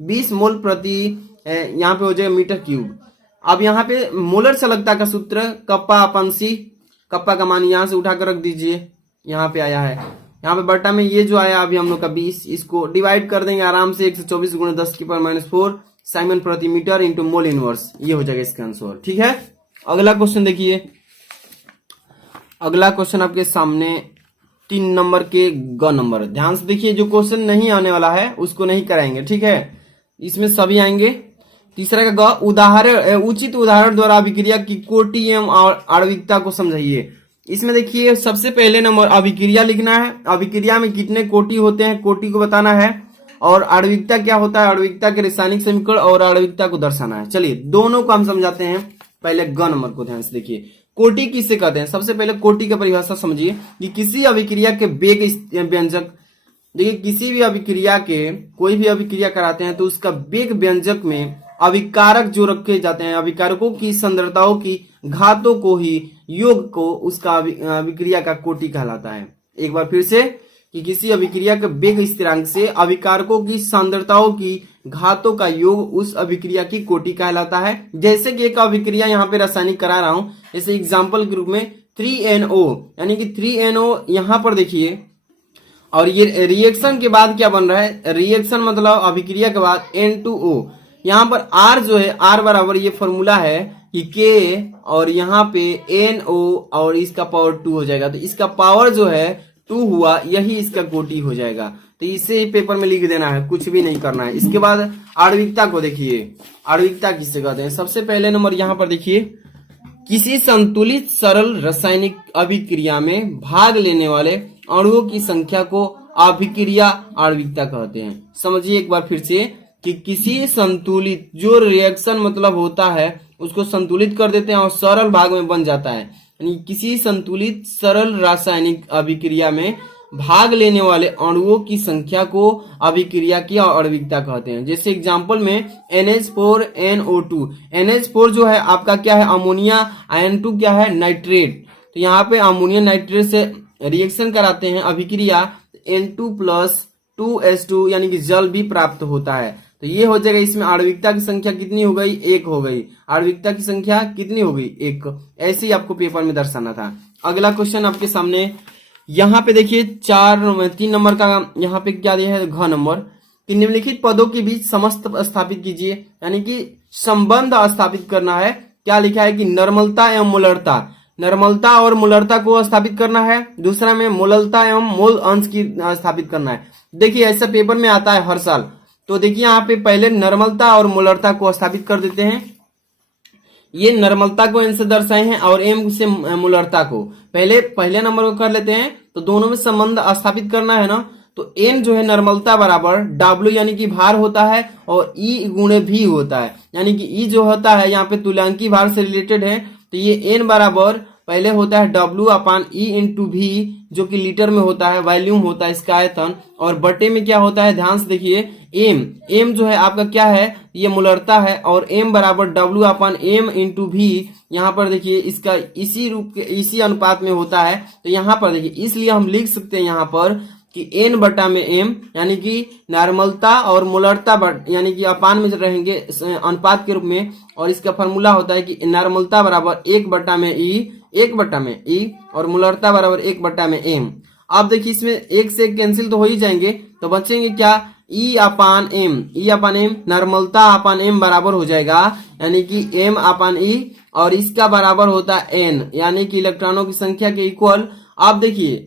20 मोल प्रति यहाँ पे हो जाएगा मीटर क्यूब। अब यहाँ पे मोलर चालकता का सूत्र कप्पा अपन सी, कप्पा का मान यहाँ से उठाकर रख दीजिए, यहाँ पे आया है, यहाँ पे बट्टा में ये जो आया अभी हम लोग का 20, इसको डिवाइड कर देंगे आराम से, 124 गुणे 10⁻⁴ साइमन प्रति मीटर इंटू मोल इनवर्स, ये हो जाएगा इसका आंसर, ठीक है। अगला क्वेश्चन देखिए, अगला क्वेश्चन आपके सामने 3 नंबर के ग नंबर। ध्यान से देखिए, जो क्वेश्चन नहीं आने वाला है उसको नहीं कराएंगे, ठीक है, इसमें सभी आएंगे। तीसरा का ग, उदाहरण उचित उदाहरण द्वारा अभिक्रिया की कोटि एवं आणविकता को समझाइए। इसमें देखिए सबसे पहले नंबर अभिक्रिया लिखना है, अभिक्रिया में कितने कोटि होते हैं कोटि को बताना है, और आणविकता क्या होता है, आणविकता के रासायनिक समीकरण और आणविकता को दर्शाना है। चलिए दोनों को हम समझाते हैं। पहले ग नंबर को ध्यान से देखिए, कोटि किससे कहते हैं। सबसे पहले कोटि का परिभाषा समझिए कि किसी अभिक्रिया के वेग व्यंजक, देखिए किसी भी अभिक्रिया के, कोई भी अभिक्रिया कराते हैं तो उसका वेग व्यंजक में अभिकारक जो रखे जाते हैं, अभिकारकों की सांद्रताओं की घातों को ही योग को उसका अभिक्रिया का कोटि कहलाता है। एक बार फिर से, कि किसी अभिक्रिया के वेग स्थिरांक से अभिकारकों की सांद्रताओं की घातों का योग उस अभिक्रिया की कोटि कहलाता है। जैसे कि एक अभिक्रिया यहाँ पे रासायनिक करा रहा हूं, जैसे एग्जाम्पल के रूप में 3NO, यानी कि 3NO यहाँ पर देखिए, और ये रिएक्शन के बाद क्या बन रहा है, रिएक्शन मतलब अभिक्रिया के बाद N2O। यहाँ पर R जो है, R बराबर ये फॉर्मूला है कि K और यहाँ पे NO और इसका पावर 2 हो जाएगा, तो इसका पावर जो है 2 हुआ, यही इसका कोटि हो जाएगा। तो इसे पेपर में लिख देना है, कुछ भी नहीं करना है। इसके बाद आणविकता को देखिए, आणविकता किससे कहते हैं। सबसे पहले नंबर यहाँ पर देखिए, किसी संतुलित सरल रासायनिक अभिक्रिया में भाग लेने वाले अणुओं की संख्या को अभिक्रिया आणविकता कहते हैं। समझिए एक बार फिर से, कि किसी संतुलित, जो रिएक्शन मतलब होता है उसको संतुलित कर देते हैं और सरल भाग में बन जाता है, यानी किसी संतुलित सरल रासायनिक अभिक्रिया में भाग लेने वाले अणुओं की संख्या को अभिक्रिया की आणविकता कहते हैं। जैसे एग्जांपल में NH4NO2, NH4 जो है आपका क्या है, अमोनिया, N2 क्या है, नाइट्रेट। तो यहाँ पे अमोनिया नाइट्रेट से रिएक्शन कराते हैं अभिक्रिया, N2+2H2 यानी कि जल भी प्राप्त होता है। तो ये हो जाएगा, इसमें आणविकता की संख्या कितनी हो गई, 1 हो गई। आणविकता की संख्या कितनी हो गई, 1। ऐसे ही आपको पेपर में दर्शाना था। अगला क्वेश्चन आपके सामने यहाँ पे देखिए 3 नंबर का, यहाँ पे क्या दिया है, घ नंबर, कि निम्नलिखित पदों के बीच समस्त स्थापित कीजिए, यानी कि संबंध स्थापित करना है। क्या लिखा है कि नर्मलता एवं मोलरता, नर्मलता और मोलरता को स्थापित करना है। दूसरा में मोललता एवं मोल अंश की स्थापित करना है। देखिए ऐसा पेपर में आता है हर साल। तो देखिए यहाँ पे पहले नर्मलता और मोलरता को स्थापित कर देते हैं। ये नर्मलता को एन से दर्शाए हैं और एम से मोलरता को। पहले नंबर को कर लेते हैं, तो दोनों में संबंध स्थापित करना है ना। तो एन जो है नर्मलता बराबर डब्ल्यू यानी कि भार होता है, और ई गुणे भी होता है, यानी कि ई जो होता है यहाँ पे तुल्यांकी भार से रिलेटेड है। तो ये एन बराबर पहले होता है W/E इंटू भी, जो कि लीटर में होता है, वॉल्यूम होता है इसका आयतन, और बटे में क्या होता है, ध्यान से देखिए, एम जो है आपका क्या है, ये मोलरता है, और एम बराबर W/M इंटू भी। यहाँ पर देखिए इसका इसी रूप के, इसी अनुपात में होता है। तो यहाँ पर देखिए, इसलिए हम लिख सकते हैं यहाँ पर कि N/M, यानी कि नॉर्मलता और मोलरता यानी कि अपान में रहेंगे अनुपात के रूप में, और इसका फॉर्मूला होता है कि नॉर्मलता बराबर 1/E और मोलरता बराबर 1/M। अब देखिए इसमें 1 से 1 कैंसिल तो हो ही जाएंगे, तो बचेंगे क्या, ई अपान एम नॉर्मलता अपान एम बराबर हो जाएगा, यानी कि एम अपान ई, और इसका बराबर होता है एन, यानी कि इलेक्ट्रॉनों की संख्या के इक्वल। आप देखिए,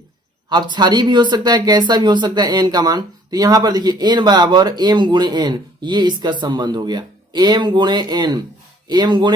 अब क्षारीय भी हो सकता है, कैसा भी हो सकता है एन का मान। तो यहाँ पर देखिए एन बराबर एम गुणे एन, ये इसका संबंध हो गया, एम गुणे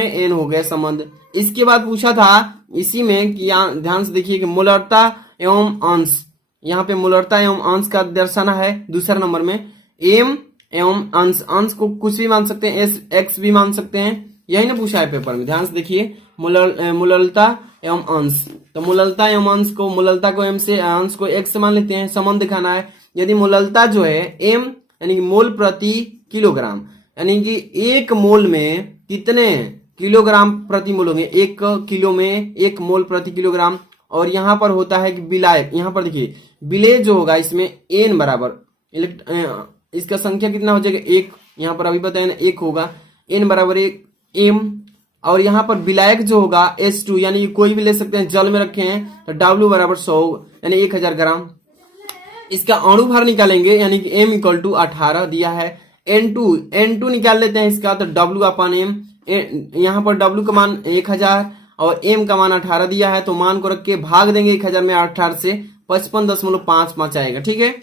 एन हो गया संबंध। इसके बाद पूछा था इसी में कि ध्यान से देखिए कि मोलरता एवं अंश, यहाँ पे मोलरता एवं अंश का दर्शाना है। दूसरा नंबर में एम एवं अंश को कुछ भी मान सकते हैं, एस एक्स भी मान सकते हैं, यही ना पूछा है पेपर में। ध्यान से देखिए मोलरता एवं अंश, तो मोलरता एवं अंश को, मोलरता को एम से, अंश को एक्स से मान लेते हैं, संबंध दिखाना है। यदि मोलरता जो है एम यानी कि मोल प्रति किलोग्राम, यानी कि एक मोल में कितने किलोग्राम प्रति मोल होंगे, एक किलो में एक मोल प्रति किलोग्राम। और यहाँ पर होता है कि विलायक, यहाँ पर देखिए विलेय जो होगा इसमें एन बराबर इसका संख्या कितना हो जाएगा, एक, यहाँ पर अभी बताया ना एक होगा, एन बराबर एक एम। और यहाँ पर विलायक जो होगा H2, यानी कोई भी ले सकते हैं, जल में रखे हैं तो W बराबर 100 यानी 1000 ग्राम। इसका अणु भार निकालेंगे, यानी कि M इक्वल टू 18 दिया है। N2 निकाल लेते हैं इसका, तो W अपान एम, यहाँ पर W का मान 1000 और M का मान 18 दिया है, तो मान को रख के भाग देंगे 1000 में 18 से 55.55 आएगा। ठीक है,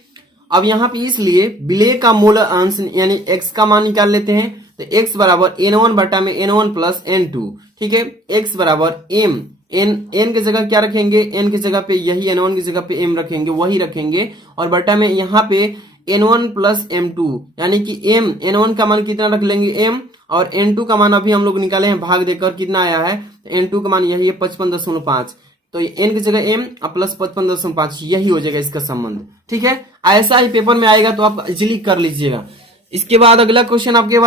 अब यहाँ पे इसलिए विलेय का मूल अंश यानी x का मान निकाल लेते हैं, तो x बराबर n1 बटा में n1 प्लस n2। ठीक है, x बराबर m, n की जगह क्या रखेंगे, n की जगह पे यही n1 की जगह पे m रखेंगे, वही रखेंगे, और बटा में यहाँ पे n1 प्लस m2, यानी कि n1 का मान कितना रख लेंगे m, और n2 का मान अभी हम लोग निकाले हैं भाग देकर, कितना आया है, n2 का मान यही है 55.5, तो n की जगह m प्लस 55.5, यही हो जाएगा इसका संबंध। ठीक है, ऐसा ही पेपर में आएगा तो आप इजीली कर लीजिएगा। इसके बाद अगला क्वेश्चन आपके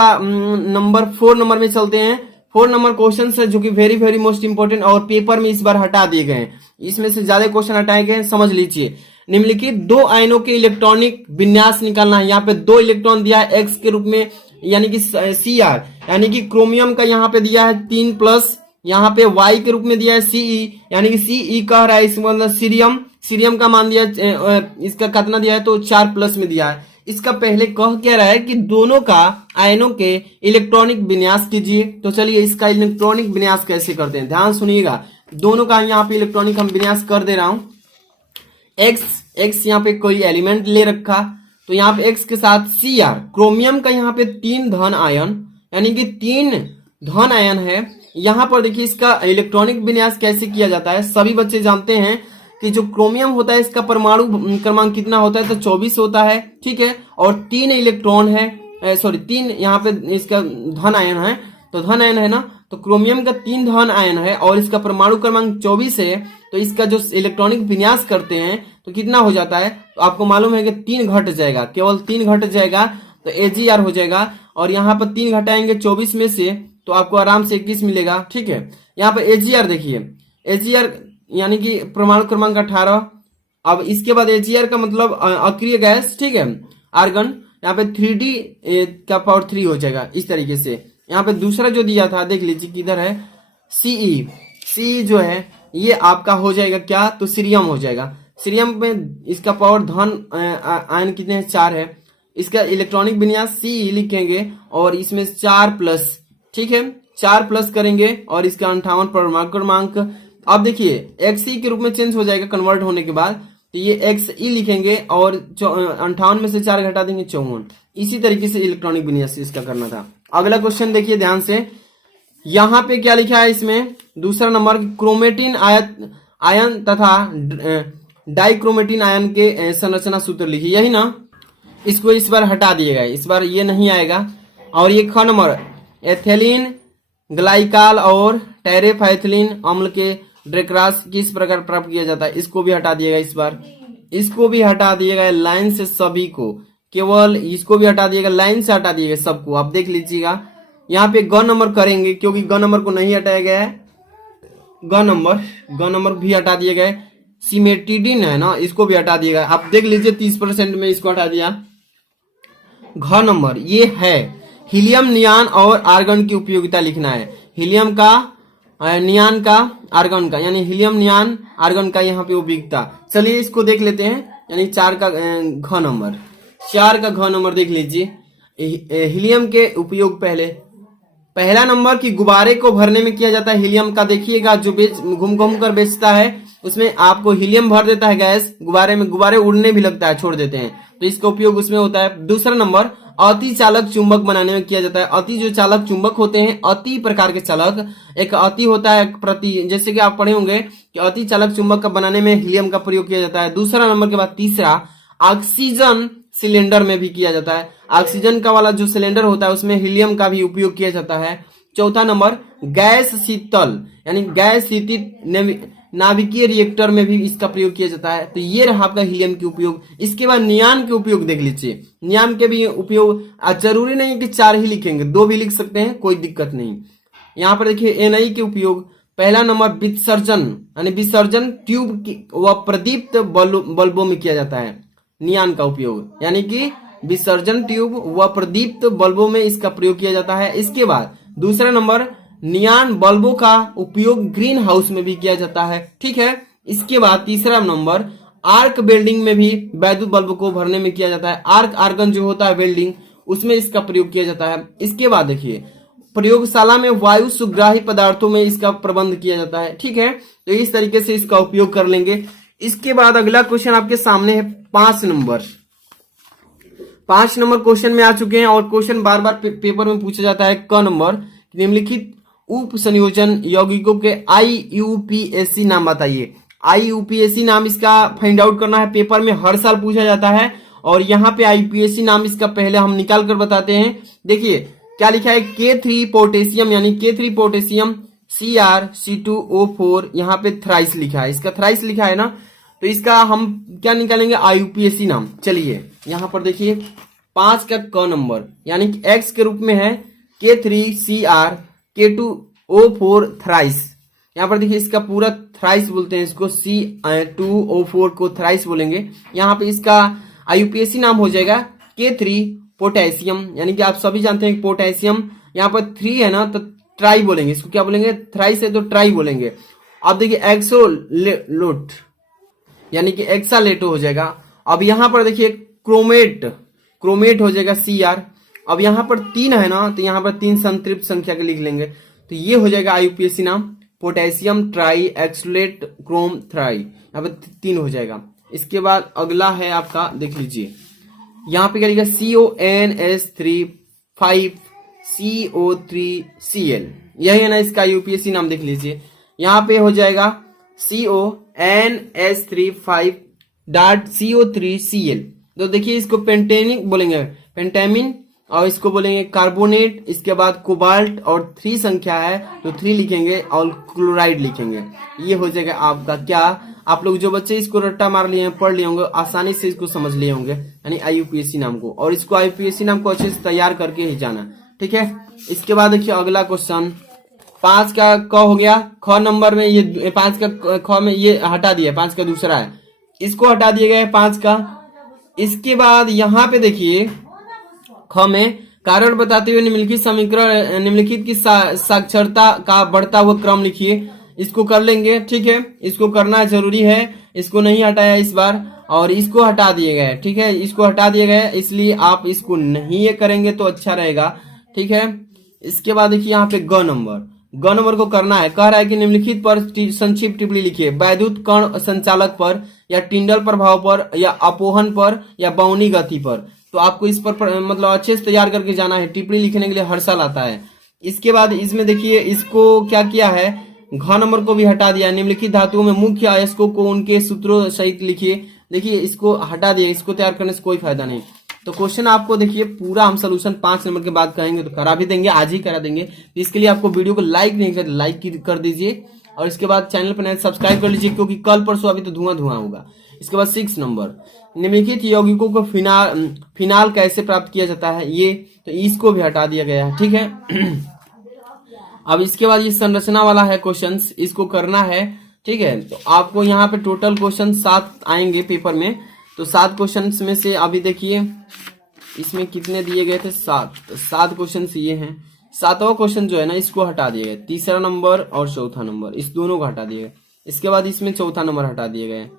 नंबर 4 नंबर में चलते हैं। 4 नंबर क्वेश्चन है जो कि वेरी मोस्ट इंपोर्टेंट, और पेपर में इस बार हटा दिए गए हैं, इसमें से ज्यादा क्वेश्चन हटाए गए हैं, समझ लीजिए। निम्नलिखित दो आयनों के इलेक्ट्रॉनिक विन्यास निकालना है। यहाँ पे 2 इलेक्ट्रॉन दिया है एक्स के रूप में, यानी कि Cr, यानी कि क्रोमियम का यहाँ पे दिया है 3 प्लस, यहाँ पे Y के रूप में दिया है Ce, यानी कि Ce कह रहा है, इसमें मतलब सीरियम का मान दिया, इसका कितना दिया है, तो 4 प्लस में दिया है। इसका पहले कह क्या रहा है कि दोनों का आयनों के इलेक्ट्रॉनिक विन्यास कीजिए। तो चलिए इसका इलेक्ट्रॉनिक विन्यास कैसे करते हैं, ध्यान सुनिएगा। दोनों का यहाँ पे इलेक्ट्रॉनिक हम विन्यास कर दे रहा हूं। एक्स यहाँ पे कोई एलिमेंट ले रखा, तो यहाँ पे एक्स के साथ Cr, क्रोमियम का यहाँ पे 3 धन आयन, यानी कि 3 धन आयन है। यहाँ पर देखिए इसका इलेक्ट्रॉनिक विन्यास कैसे किया जाता है। सभी बच्चे जानते हैं कि जो क्रोमियम होता है इसका परमाणु क्रमांक कितना होता है, तो 24 होता है। ठीक है, और 3 इलेक्ट्रॉन है, 3 यहाँ पे इसका धन आयन है, तो धन आयन है ना, तो क्रोमियम का 3 धन आयन है और इसका परमाणु क्रमांक 24 है। तो इसका जो इलेक्ट्रॉनिक विन्यास करते हैं तो कितना हो जाता है, तो आपको मालूम है कि 3 घट जाएगा, केवल 3 घट जाएगा, तो Ag हो जाएगा। और यहाँ पर 3 घटाएंगे 24 में से, तो आपको आराम से 21 मिलेगा। ठीक है, यहाँ पे Ag देखिए, Ag यानी कि परमाणु क्रमांक 18। अब इसके बाद Ag का मतलब अक्रिय गैस, ठीक है, आर्गन, यहाँ पे 3D का पावर 3 हो जाएगा इस तरीके से। यहाँ पे दूसरा जो दिया था देख लीजिए किधर है, Ce जो है ये आपका हो जाएगा क्या, तो सीरियम हो जाएगा। सीरियम में इसका पावर धन आयन कितने हैं, 4 है। इसका इलेक्ट्रॉनिक विन्यास Ce लिखेंगे और इसमें 4 प्लस, ठीक है, 4 प्लस करेंगे और इसका 58 परमाणु क्रमांक। अब देखिए Xe के रूप में चेंज हो जाएगा कन्वर्ट होने के बाद, तो ये Xe लिखेंगे और 58 में से 4 घटा देंगे 54। इसी तरीके से इलेक्ट्रॉनिक विन्यास इसका करना था। अगला क्वेश्चन देखिए ध्यान से, यहाँ पे क्या लिखा है इसमें, दूसरा नंबर, क्रोमेटिन आयन तथा डाइक्रोमेटिन आयन के संरचना सूत्र लिखिए, यही ना। इसको इस बार हटा दिएगा, इस बार ये नहीं आएगा। और ये ख नंबर, एथिलीन ग्लाइकाल और टेरेफाइथिलीन अम्ल के ड्रेक्रास किस प्रकार प्राप्त किया जाता है, इसको भी हटा दिएगा इस बार, इसको भी हटा दिएगा लाइन से, सभी को, केवल इसको भी हटा दिएगा, लाइन से हटा दिएगा सबको। आप देख लीजिएगा यहाँ पे ग नंबर करेंगे, क्योंकि ग नंबर को नहीं हटाया गया है, ग नंबर भी हटा दिए गए। सिमेटिडिन है ना, इसको भी हटा दिएगा। आप देख लीजिए 30% में इसको हटा दिया। घ नंबर ये है हीलियम, नियान और आर्गन की उपयोगिता लिखना है। हीलियम का, नियान का, आर्गन का, यानी हीलियम, नियान, आर्गन का यहाँ पे उपयोगिता। चलिए इसको देख लेते हैं, यानी 4 का घ नंबर। 4 का घ नंबर देख लीजिए। हीलियम के उपयोग पहला नंबर की गुब्बारे को भरने में किया जाता है हीलियम का। देखिएगा जो घूम घूम कर बेचता है उसमें आपको हीलियम भर देता है गैस गुब्बारे में, गुब्बारे उड़ने भी लगता है, छोड़ देते हैं, तो इसका उपयोग उसमें होता है। दूसरा नंबर अति चालक चुंबक बनाने में किया जाता है। अति जो चालक चुंबक होते हैं, अति प्रकार के चालक, एक अति होता है प्रति, जैसे कि आप पढ़े होंगे कि अति चालक चुंबक का बनाने में हीलियम का प्रयोग किया जाता है। दूसरा नंबर के बाद तीसरा ऑक्सीजन सिलेंडर में भी किया जाता है। ऑक्सीजन का वाला जो सिलेंडर होता है उसमें हीलियम का भी उपयोग किया जाता है। चौथा नंबर गैस शीतल यानी गैस शीतित नाभिकीय रिएक्टर में भी इसका प्रयोग किया जाता है। तो ये रहा आपका हीलियम के उपयोग। इसके बाद नियान के उपयोग देख लीजिए। नियान के भी उपयोग जरूरी नहीं है कि 4 ही लिखेंगे, 2 भी लिख सकते हैं, कोई दिक्कत नहीं। यहाँ पर देखिए एनआई के उपयोग। पहला नंबर विसर्जन यानी विसर्जन ट्यूब व प्रदीप्त बल्बों में किया जाता है नियान का उपयोग, यानी कि विसर्जन ट्यूब व प्रदीप्त बल्बों में इसका प्रयोग किया जाता है। इसके बाद दूसरा नंबर नियान बल्बों का उपयोग ग्रीन हाउस में भी किया जाता है, ठीक है। इसके बाद तीसरा नंबर आर्क वेल्डिंग में भी वैद्युत बल्ब को भरने में किया जाता है। आर्क आर्गन जो होता है वेल्डिंग, उसमें इसका प्रयोग किया जाता है। इसके बाद देखिए प्रयोगशाला में वायु सुग्राही पदार्थों में इसका प्रबंध किया जाता है, ठीक है। तो इस तरीके से इसका उपयोग कर लेंगे। इसके बाद अगला क्वेश्चन आपके सामने है 5 नंबर। 5 नंबर क्वेश्चन में आ चुके हैं और क्वेश्चन बार बार पेपर में पूछा जाता है। क नंबर निम्नलिखित उप संयोजन यौगिकों के IUPAC नाम बताइए। IUPAC नाम इसका फाइंड आउट करना है, पेपर में हर साल पूछा जाता है और यहाँ पे IUPAC नाम इसका पहले हम निकाल कर बताते हैं। देखिए क्या लिखा है, K3 पोटेशियम यानी K3 पोटेशियम CrC2O4, यहाँ पे थ्राइस लिखा है, इसका थ्राइस लिखा है ना, तो इसका हम क्या निकालेंगे IUPAC नाम। चलिए यहाँ पर देखिए 5 का क नंबर यानी कि X के रूप में है K3Cr K2O4 थ्राइस। यहाँ पर देखिए इसका पूरा थ्राइस बोलते हैं, इसको C2O4 को थ्राइस बोलेंगे। यहाँ पे इसका IUPAC नाम हो जाएगा K3 पोटेशियम, यानी कि आप सभी जानते हैं कि पोटेशियम यहाँ पर 3 है ना, तो ट्राई बोलेंगे, इसको क्या बोलेंगे, थ्राइस है तो ट्राई बोलेंगे। अब देखिए एक्सोलोट यानी कि एक्सालेटो हो जाएगा। अब यहाँ पर देखिए क्रोमेट हो जाएगा Cr। अब यहाँ पर 3 है ना, तो यहाँ पर 3 संतृप्त संख्या के लिख लेंगे, तो ये हो जाएगा IUPAC नाम, पोटेशियम ट्राई एक्सोलेट क्रोम थ्राई, यहाँ पर 3 हो जाएगा। इसके बाद अगला है आपका, देख लीजिए यहाँ पे क्या लिखा, CONS3 5CO3Cl, यही है ना इसका IUPAC नाम, देख लीजिए यहाँ पे हो जाएगा CONS3 5.CO3Cl। तो देखिए इसको पेंटेनिक बोलेंगे, पेंटामिन, और इसको बोलेंगे कार्बोनेट। इसके बाद कोबाल्ट और 3 संख्या है तो 3 लिखेंगे और क्लोराइड लिखेंगे। ये हो जाएगा आपका क्या, आप लोग जो बच्चे इसको रट्टा मार लिए हैं, पढ़ लिए होंगे, आसानी से इसको समझ लिए होंगे, यानी IUPAC नाम को, और इसको IUPAC नाम को अच्छे से तैयार करके ही जाना, ठीक है। इसके बाद देखिए अगला क्वेश्चन 5 का क हो गया। ख नंबर में ये 5 का ख में ये हटा दिया, 5 का दूसरा है, इसको हटा दिया गया है 5 का। इसके बाद यहाँ पे देखिए ख में कारण बताते हुए निम्नलिखित समीकरण, निम्नलिखित की साक्षरता का बढ़ता हुआ क्रम लिखिए। इसको कर लेंगे, ठीक है, इसको करना जरूरी है, इसको नहीं हटाया इस बार, और इसको हटा दिए गए, ठीक है, इसको हटा दिए गए, इसलिए आप इसको नहीं ये करेंगे तो अच्छा रहेगा, ठीक है। इसके बाद देखिए यहाँ पे ग नंबर को करना है, कह रहा है कि निम्नलिखित पर संक्षिप्त टिप्पणी लिखिए। वैद्युत कण संचालक पर, या टिंडल प्रभाव पर, या अपोहन पर, या बौनी गति पर। तो आपको इस पर मतलब अच्छे से तैयार करके जाना है, टिप्पणी लिखने के लिए हर साल आता है। इसके बाद इसमें देखिए इसको क्या किया है, घ नंबर को भी हटा दिया। निम्नलिखित धातुओं में मुख्य अयस्कों को उनके सूत्रों सहित लिखिए। देखिए इसको हटा दिया, इसको तैयार करने से कोई फायदा नहीं। तो क्वेश्चन आपको देखिए पूरा हम सोल्यूशन 5 नंबर के बाद कहेंगे, तो करा भी देंगे, आज ही करा देंगे। तो इसके लिए आपको वीडियो को लाइक नहीं कर, लाइक कर दीजिए, और इसके बाद चैनल पर नए सब्सक्राइब कर लीजिए, क्योंकि कल परसों अभी तो धुआं होगा। इसके बाद 6 नंबर, निम्नलिखित यौगिकों को फिनाल कैसे प्राप्त किया जाता है, ये तो इसको भी हटा दिया गया है, ठीक है। अब इसके बाद ये संरचना वाला है क्वेश्चंस, इसको करना है, ठीक है। तो आपको यहाँ पे टोटल क्वेश्चन 7 आएंगे पेपर में, तो 7 क्वेश्चंस में से अभी देखिए इसमें कितने दिए गए थे, 7 क्वेश्चन ये हैं। 7वां क्वेश्चन जो है ना, इसको हटा दिए गए, तीसरा नंबर और चौथा नंबर, इस दोनों को हटा दिए गए। इसके बाद इसमें चौथा नंबर हटा दिए गए,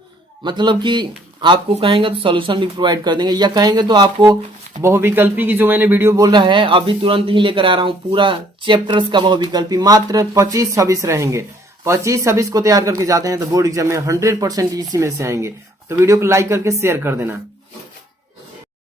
मतलब कि आपको कहेंगे तो सोल्यूशन भी प्रोवाइड कर देंगे, या कहेंगे तो आपको बहुविकल्पी की जो मैंने वीडियो बोल रहा है अभी तुरंत ही लेकर आ रहा हूँ, पूरा चैप्टर्स का बहुविकल्पी मात्र 25-26 रहेंगे। 25-26 को तैयार करके जाते हैं तो बोर्ड एग्जाम में 100% इसी में से आएंगे। तो वीडियो को लाइक करके शेयर कर देना।